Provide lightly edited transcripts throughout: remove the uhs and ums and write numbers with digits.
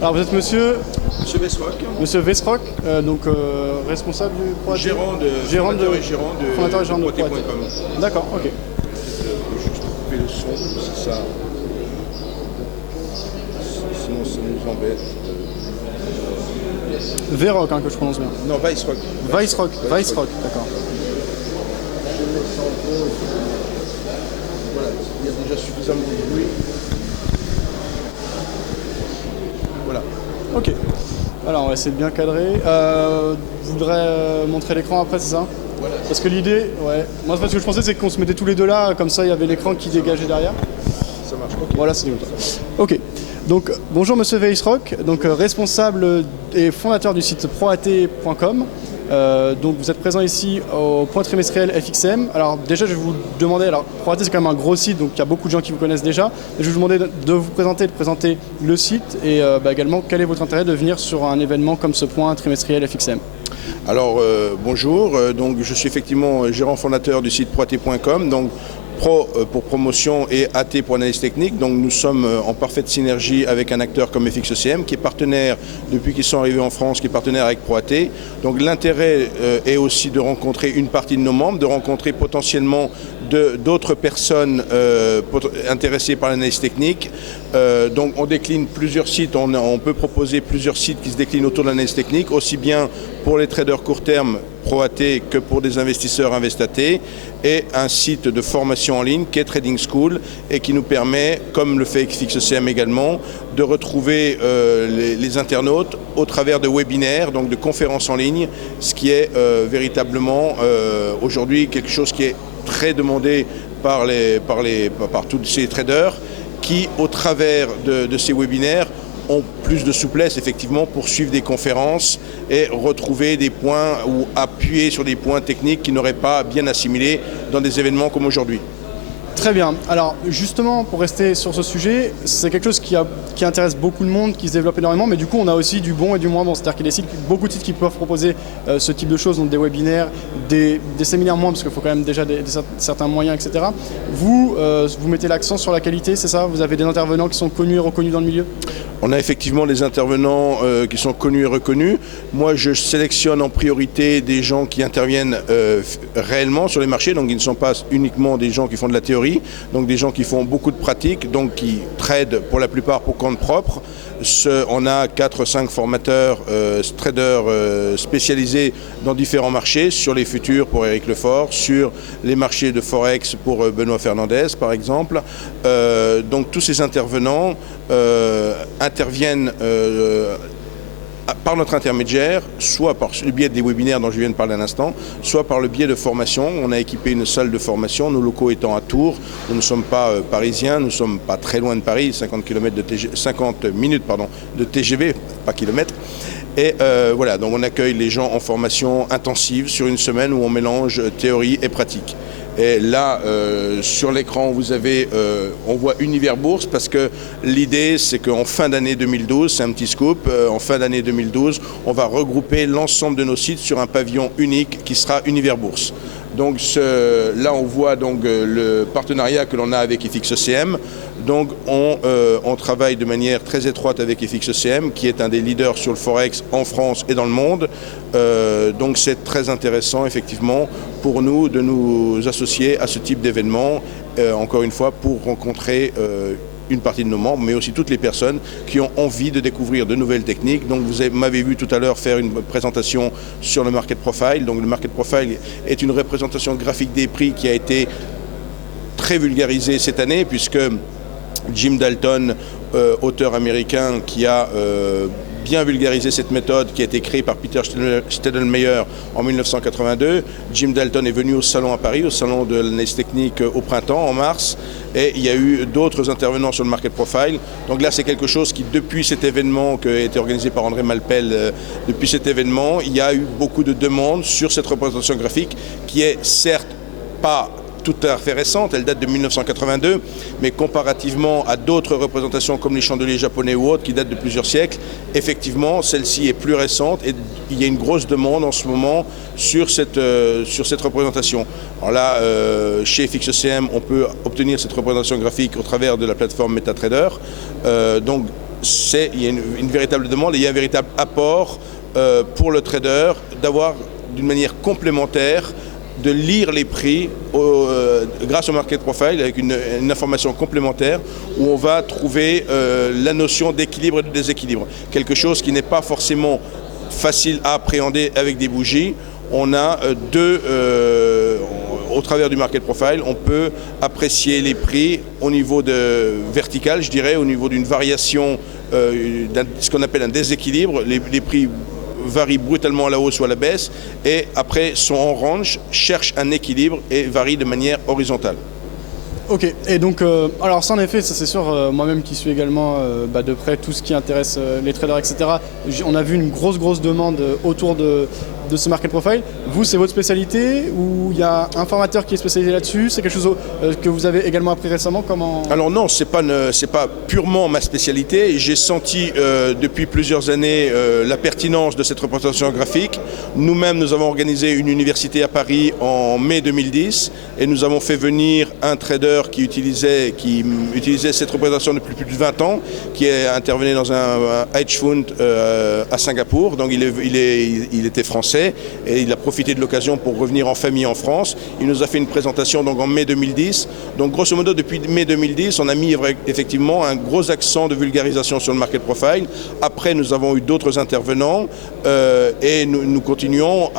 Alors vous êtes monsieur Monsieur Vesrock. Monsieur Vesrock, responsable du Proaté. Fondateur et gérant de Proaté.com. D'accord, ok. Juste couper le son, c'est ça. Sinon ça nous embête. Vesrock, que je prononce bien. Non, Weissrock. Weissrock, d'accord. Je mets ça en pause. Voilà, il y a déjà suffisamment de bruit. Voilà. Ok. Alors on va essayer de bien cadrer. Vous voudrez montrer l'écran après, c'est ça? Voilà. Parce que l'idée, ouais. Moi ce que je pensais c'est qu'on se mettait tous les deux là, comme ça il y avait l'écran qui dégageait derrière. Ça marche, ok. Voilà, c'est comme ça. Ok. Donc bonjour Monsieur Weissrock, responsable et fondateur du site proat.com. Donc vous êtes présent ici au point trimestriel FXM. Alors déjà je vais vous demander, alors Proaté c'est quand même un gros site, donc il y a beaucoup de gens qui vous connaissent déjà. Je vais vous demander de vous présenter, de présenter le site et également quel est votre intérêt de venir sur un événement comme ce point trimestriel FXM. Alors bonjour, donc je suis effectivement gérant fondateur du site proat.com. Donc Pro pour promotion et AT pour analyse technique. Donc nous sommes en parfaite synergie avec un acteur comme FXECM qui est partenaire depuis qu'ils sont arrivés en France, qui est partenaire avec Proaté. Donc l'intérêt est aussi de rencontrer une partie de nos membres, de rencontrer potentiellement d'autres personnes intéressées par l'analyse technique. Donc on décline plusieurs sites, on peut proposer plusieurs sites qui se déclinent autour de l'analyse technique, aussi bien pour les traders court terme Proaté que pour des investisseurs Investaté, et un site de formation en ligne qui est Trading School et qui nous permet, comme le fait FXECM également, de retrouver les internautes au travers de webinaires, donc de conférences en ligne, ce qui est véritablement aujourd'hui quelque chose qui est très demandé par tous ces traders qui, au travers de ces webinaires, ont plus de souplesse effectivement pour suivre des conférences et retrouver des points ou appuyer sur des points techniques qu'ils n'auraient pas bien assimilés dans des événements comme aujourd'hui. Très bien. Alors justement, pour rester sur ce sujet, c'est quelque chose qui intéresse beaucoup de monde, qui se développe énormément, mais du coup on a aussi du bon et du moins bon. C'est-à-dire qu'il y a beaucoup de sites qui peuvent proposer ce type de choses, donc des webinaires, des séminaires moins, parce qu'il faut quand même déjà certains moyens, etc. Vous mettez l'accent sur la qualité, c'est ça? Vous avez des intervenants qui sont connus et reconnus dans le milieu? On a effectivement des intervenants qui sont connus et reconnus. Moi, je sélectionne en priorité des gens qui interviennent réellement sur les marchés, donc ils ne sont pas uniquement des gens qui font de la théorie, donc des gens qui font beaucoup de pratiques, donc qui tradent pour la plupart pour compte propre. On a 4-5 formateurs, traders spécialisés dans différents marchés, sur les futurs pour Eric Lefort, sur les marchés de Forex pour Benoît Fernandez par exemple. Donc tous ces intervenants interviennent par notre intermédiaire, soit par le biais des webinaires dont je viens de parler à l'instant, soit par le biais de formation. On a équipé une salle de formation, nos locaux étant à Tours. Nous ne sommes pas parisiens, nous ne sommes pas très loin de Paris, 50 minutes de TGV, pas kilomètres. Et voilà, donc on accueille les gens en formation intensive sur une semaine où on mélange théorie et pratique. Et là, sur l'écran, on voit Univers Bourse parce que l'idée, c'est qu'en fin d'année 2012, c'est un petit scoop, en fin d'année 2012, on va regrouper l'ensemble de nos sites sur un pavillon unique qui sera Univers Bourse. Donc là, on voit donc le partenariat que l'on a avec FXECM. Donc on travaille de manière très étroite avec FXECM, qui est un des leaders sur le Forex en France et dans le monde. Donc c'est très intéressant, effectivement, pour nous de nous associer à ce type d'événement, encore une fois, pour rencontrer une partie de nos membres, mais aussi toutes les personnes qui ont envie de découvrir de nouvelles techniques. Donc vous m'avez vu tout à l'heure faire une présentation sur le Market Profile. Donc le Market Profile est une représentation graphique des prix qui a été très vulgarisée cette année, puisque Jim Dalton, auteur américain qui a bien vulgarisé cette méthode qui a été créée par Peter Steidlmayer en 1982. Jim Dalton est venu au salon à Paris, au salon de l'analyse technique au printemps, en mars, et il y a eu d'autres intervenants sur le Market Profile. Donc là, c'est quelque chose qui, depuis cet événement qui a été organisé par André Malpel, depuis cet événement, il y a eu beaucoup de demandes sur cette représentation graphique qui est certes pas tout à fait récente, elle date de 1982, mais comparativement à d'autres représentations comme les chandeliers japonais ou autres qui datent de plusieurs siècles, effectivement, celle-ci est plus récente et il y a une grosse demande en ce moment sur cette représentation. Alors là, chez FXECM, on peut obtenir cette représentation graphique au travers de la plateforme MetaTrader. Donc, il y a une véritable demande et il y a un véritable apport pour le trader d'avoir d'une manière complémentaire de lire les prix grâce au Market Profile avec une information complémentaire où on va trouver la notion d'équilibre et de déséquilibre. Quelque chose qui n'est pas forcément facile à appréhender avec des bougies. On a au travers du Market Profile, on peut apprécier les prix au niveau vertical, je dirais, au niveau d'une variation, ce qu'on appelle un déséquilibre. Les prix varient brutalement à la hausse ou à la baisse et après sont en range, cherchent un équilibre et varient de manière horizontale. Ok, et donc, alors ça en effet, ça c'est sûr, moi-même qui suis également de près tout ce qui intéresse les traders, etc., on a vu une grosse demande autour de ce Market Profile. Vous, c'est votre spécialité ou il y a un formateur qui est spécialisé là-dessus? C'est quelque chose que vous avez également appris récemment? Alors non, c'est pas purement ma spécialité. J'ai senti depuis plusieurs années la pertinence de cette représentation graphique. Nous-mêmes, nous avons organisé une université à Paris en mai 2010 et nous avons fait venir un trader qui utilisait cette représentation depuis plus de 20 ans, qui intervenait dans un hedge fund à Singapour. Donc il était français et il a profité de l'occasion pour revenir en famille en France. Il nous a fait une présentation donc en mai 2010. Donc grosso modo, depuis mai 2010, on a mis effectivement un gros accent de vulgarisation sur le Market Profile. Après, nous avons eu d'autres intervenants et nous continuons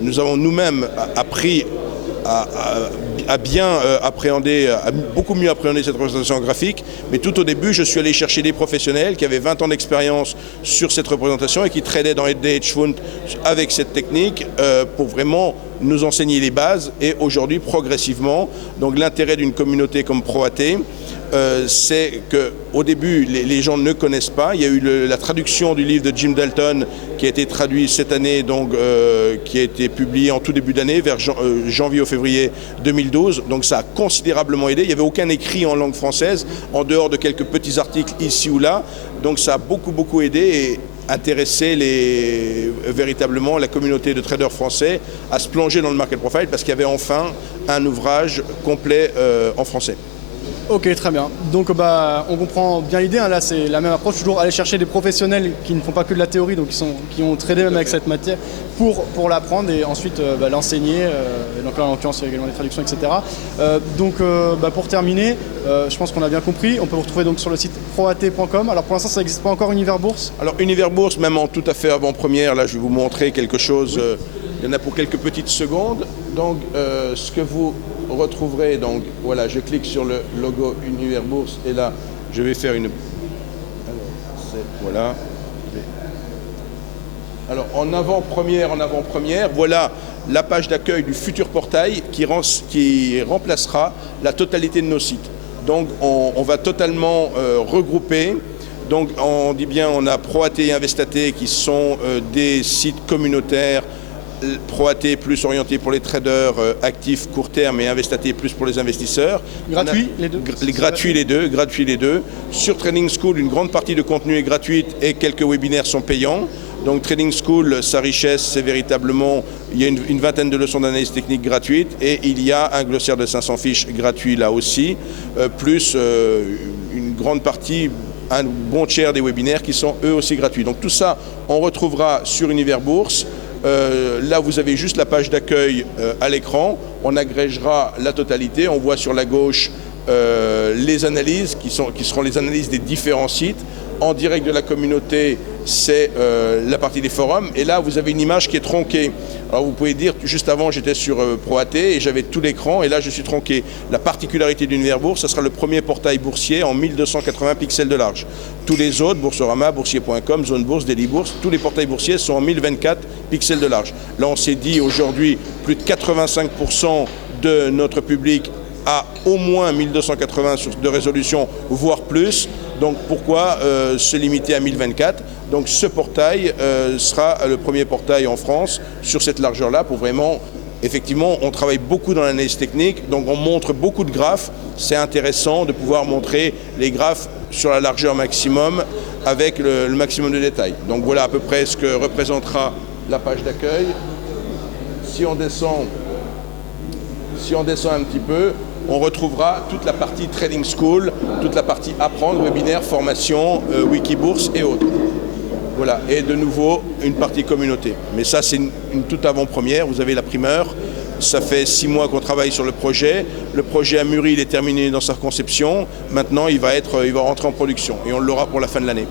nous avons nous-mêmes appris à bien appréhender, à beaucoup mieux appréhender cette représentation graphique. Mais tout au début, je suis allé chercher des professionnels qui avaient 20 ans d'expérience sur cette représentation et qui tradaient dans des hedge funds avec cette technique pour vraiment nous enseigner les bases. Et aujourd'hui, progressivement, donc l'intérêt d'une communauté comme ProAT, c'est qu'au début, les gens ne connaissent pas. Il y a eu la traduction du livre de Jim Dalton qui a été traduit cette année, donc, qui a été publié en tout début d'année, vers janvier ou février 2012. Donc ça a considérablement aidé. Il n'y avait aucun écrit en langue française, en dehors de quelques petits articles ici ou là. Donc ça a beaucoup aidé et intéressé véritablement la communauté de traders français à se plonger dans le Market Profile parce qu'il y avait enfin un ouvrage complet en français. Ok, très bien. Donc on comprend bien l'idée, hein. Là c'est la même approche, toujours aller chercher des professionnels qui ne font pas que de la théorie, donc qui ont tradé même avec cette matière pour l'apprendre et ensuite l'enseigner. Donc là en l'occurrence il y a également des traductions, etc. Pour terminer, je pense qu'on a bien compris, on peut vous retrouver donc sur le site proat.com. Alors pour l'instant ça n'existe pas encore Univers Bourse? Alors Univers Bourse, même en tout à fait avant-première, là je vais vous montrer quelque chose, il y en a pour quelques petites secondes. Donc ce que vous retrouverez, donc voilà, je clique sur le logo Univers Bourse et là je vais faire une... Voilà. Alors en avant-première, voilà la page d'accueil du futur portail qui remplacera la totalité de nos sites. Donc on va totalement regrouper. Donc on dit bien, on a ProAT et Investaté qui sont des sites communautaires. ProAT plus orienté pour les traders actifs court terme et Investaté plus pour les investisseurs. Gratuit les deux? Gratuit les deux. Sur Trading School, une grande partie de contenu est gratuite et quelques webinaires sont payants. Donc Trading School, sa richesse, c'est véritablement, il y a une vingtaine de leçons d'analyse technique gratuites et il y a un glossaire de 500 fiches gratuit là aussi, plus une grande partie, un bon tiers des webinaires qui sont eux aussi gratuits. Donc tout ça, on retrouvera sur Univers Bourse. Là, vous avez juste la page d'accueil à l'écran. On agrégera la totalité. On voit sur la gauche les analyses qui seront les analyses des différents sites. En direct de la communauté, c'est la partie des forums. Et là, vous avez une image qui est tronquée. Alors, vous pouvez dire, juste avant, j'étais sur ProAT et j'avais tout l'écran. Et là, je suis tronqué. La particularité d'Univers Bourse, ce sera le premier portail boursier en 1280 pixels de large. Tous les autres, Boursorama, Boursier.com, Zone Bourse, Daily Bourse, tous les portails boursiers sont en 1024 pixels de large. Là, on s'est dit aujourd'hui, plus de 85% de notre public a au moins 1280 de résolution, voire plus. Donc pourquoi se limiter à 1024? Donc ce portail sera le premier portail en France sur cette largeur-là pour vraiment, effectivement, on travaille beaucoup dans l'analyse technique, donc on montre beaucoup de graphes. C'est intéressant de pouvoir montrer les graphes sur la largeur maximum avec le maximum de détails. Donc voilà à peu près ce que représentera la page d'accueil. Si on descend un petit peu, on retrouvera toute la partie Trading School, toute la partie apprendre, webinaire, formation, Wikibourse et autres. Voilà, et de nouveau, une partie communauté. Mais ça, c'est une toute avant-première, vous avez la primeur. Ça fait 6 mois qu'on travaille sur le projet. Le projet a mûri, il est terminé dans sa conception. Maintenant, il va rentrer en production et on l'aura pour la fin de l'année.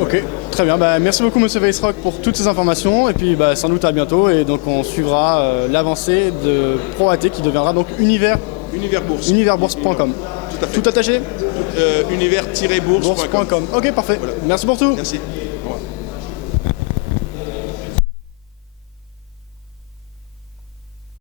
Ok, très bien. Merci beaucoup, Monsieur Weissrock, pour toutes ces informations. Et puis, sans doute à bientôt. Et donc, on suivra l'avancée de ProAT qui deviendra donc univerbourse.com. Tout attaché Univers-bourse.com. Ok, parfait. Voilà. Merci pour tout. Merci.